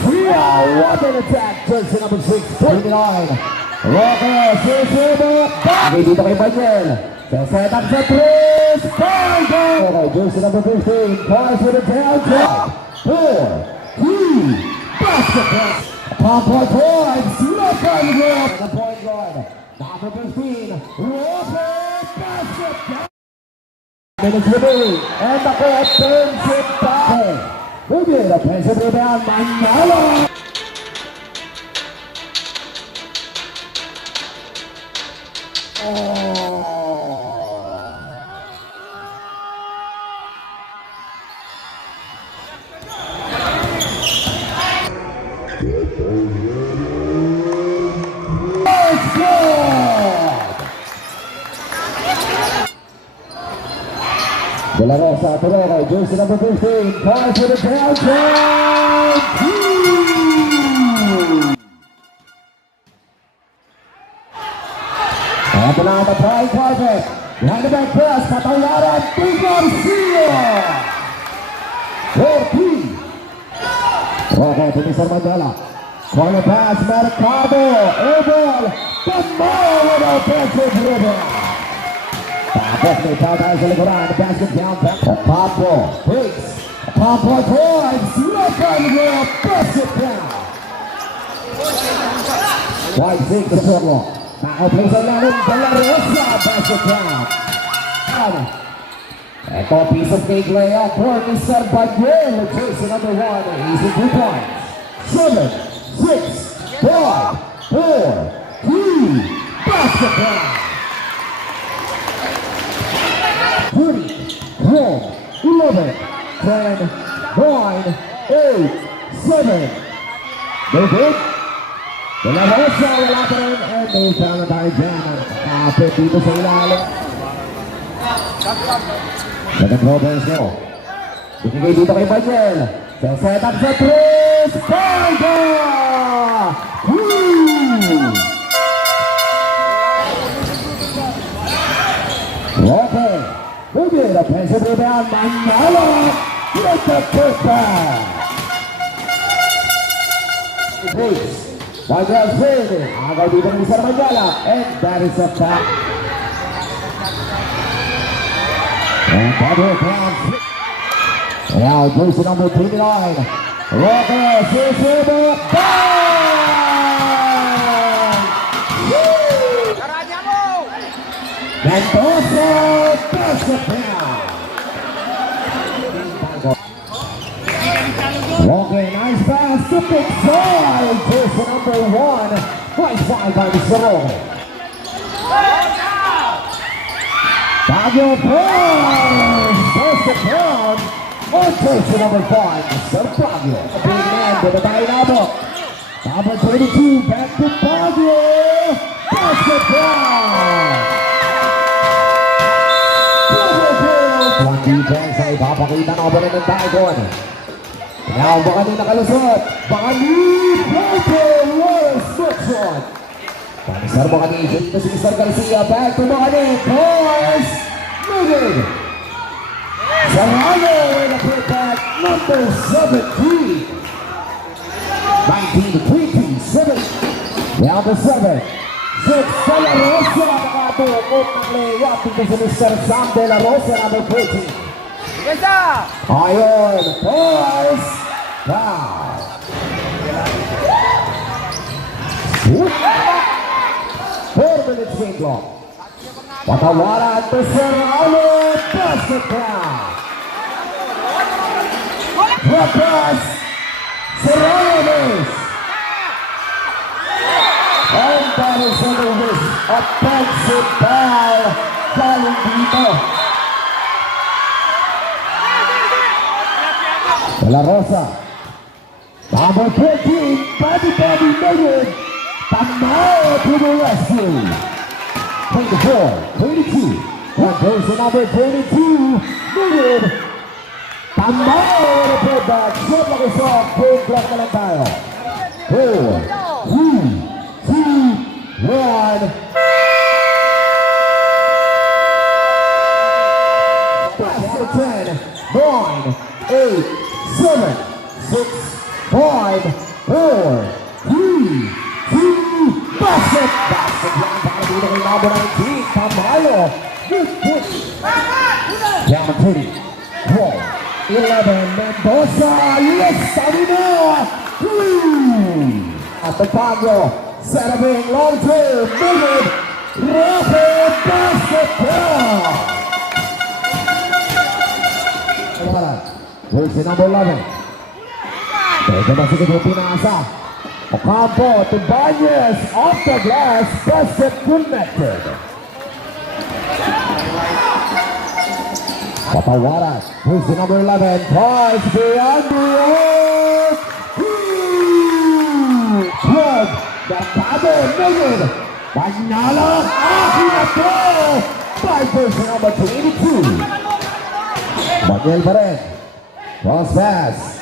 What an attack! Jersey number 6, 29. Rocker, susunod. Okay, dito kay Manuel. Set up sa 3. Spider! Okay, jersey number 15. Pass with a down drop. 4, 3, basketball. Pop-up points. Look on the ground. The point guard. Number 15. Rocker, basketball. Minutes remaining. And the court turns it back. Maybe the offensive rebound. Manalo. De La Rosa, Torero, jersey number 15, calls for the downtown. Ito na ang prime target. Behind the back press, Patayaran, Garcia. 4-3. Okay, Tunisar Mandela. Corner pass, Mercado, airball. Tamao with offensive rebound. Tapos may foul tayo sa likuran. The basket down back. Papo breaks. Papo drives. Look on the ground. Basket down. White Zink the circle. Now plays on natin. De La Rosa. Basket down. Ito piece of cake layup for Mr. Baguel. Jersey number 1. Easy 2 points. 7, 6, 5, 4, 3. Basket down. 30, 12, 11, 10, 9, 8, 7. They did. De La Rosa wala pa rin and may foul na tayo dyan. Kapit dito sa ilalim. Second row bench nyo. Binigay dito kay Manuel. Set up sa 3. Spider! Okay. Maybe the offensive rebound, Manalo with the putback. Pace. Manuel Verde. Agaw dito ng Isar Mangala. And that is a foul. And double down. Now jersey number 29. Rocker, susunod. Bang! Mendoza, basket down. Okay, nice pass to pick side. Jersey number 1. Nice five by Mr. Roque. Baguio Pons. Basket down. On jersey number 5. Mr. Baguio. A big man with a dynamo. Number 32. Back to Baguio. Basket down. Ang defense ay papakita na ba rin ng Dagon. Now, baka nyo nakalusot. Baka ni Porter Royal Struction. Panisar baka ni dito si Mr. Garcia. Back to baka ni Torres. Moving. Sarano with a putback. Number 17. 19-20. Number 7. 6. De La Rosa. Nakatukot ng layup dito si Mr. Sam De La Rosa. Number 14. Ayon. Torres. Wow. 4 minutes game clock. Patawaran to Serrano. Basket down. Drop pass. Serrano. And that is under this offensive foul. Galing dito. De La Rosa. Number 13, Bobby Maynard. Tamao to the rescue. 24, 22. And there's the number 22, Maynard. Tamao to put back. Shot like a soft. Game clock na lang tayo. 4, 3, 2, 1. Basket 10, 9, 8, 7, 6, 5, number 19, Tamayo. Good push. Down to 30. 12. 11. Mendoza. Yes, Sabino. 3. At the Pablo. Centering long term. Moving. Rapid basketball. Jersey number 11. Pwede ba sige po pinasa? Ocampo to Banyes. Off the glass. Basket connected. Patawaran. Jersey number 11. Tries beyond the arc. Plug. Datado. Negative. Magnala. Akinato. By jersey number 22. Manuel pa rin. Cross pass.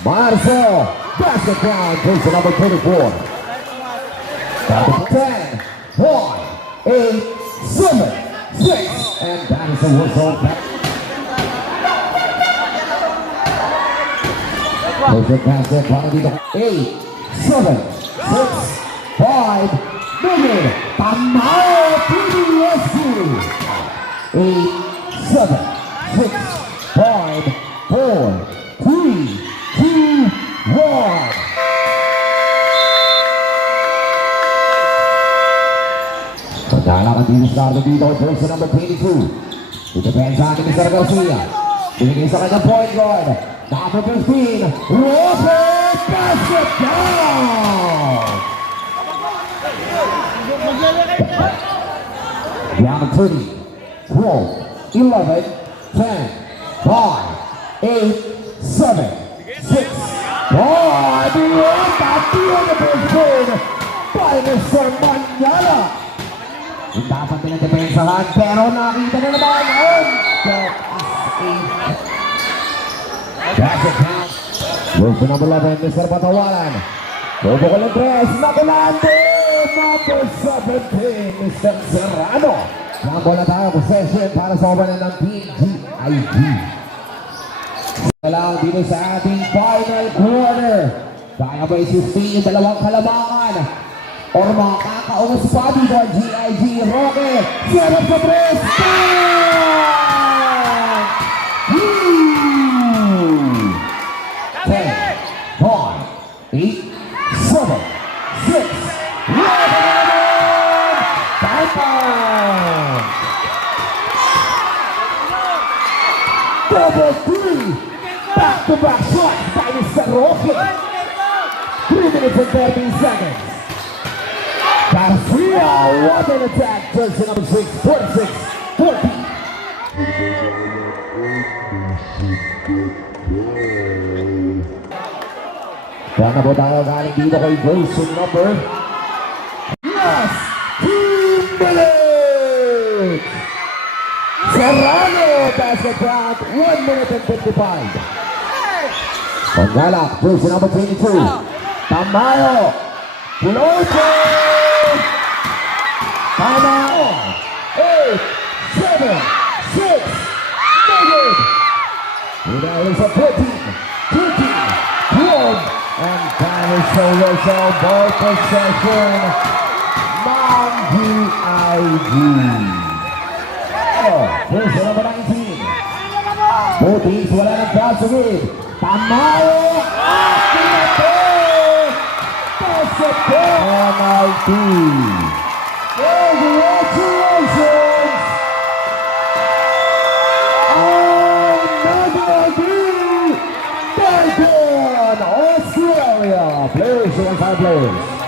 Marcel. Basket down. Jersey number 24. 10. 1. 8. 7. 6. And that is a whistle back. Perfect basket. Para dito. 8. 7. 6. 5. Mingin. Tamayo. PDSC. 8. 7. 6. 5, 4, 3, 2, 1. Pagkalakan din start dito, jersey number 22. Ito-pensa ni Mr. Garcia. Binigay sa kanyang point guard. Number 15, Robert basket down! Down 30, 12, 11, 10, 5, 8, 7, 6, 5, beyond that beautiful third by Mr. Magnala. Yung dapat pinadepensahan, pero nakita na naman on that is a basket count. Jersey number 11, Mr. Patawaran. Bobo ko ng 3, nakulante. Number 17, Mr. Serrano. Nakabola na tayo, possession para sa obanan ng PGIG. Lang dito sa ating final quarter. Kaya ba i-sustain yung dalawang kalamangan? Or makakaungas pa dito ang GIG. Roque, sarap sa press! 10, 9, 8, 7, 6, 11, double three, back-to-back shots by Mr. Roque. 3 minutes and 13 seconds. Garcia, what an attack. Jersey number 6, 46, 40. Kaya na po tayo galing dito kay jersey number last 2 minutes. Serrano, basket count, 1 minute and 55. Paggalak, jersey number 22. Tamayo, floating. Tamayo, 8, 7, 6, negative. That is a 14, 13, 12, and that is the result. Ball possession, GIG. Jersey number 19. Putis, wala ng kasugid. Tamayo! Akinato! Basket penalty! Congratulations! Another Australia! Players, 5 players.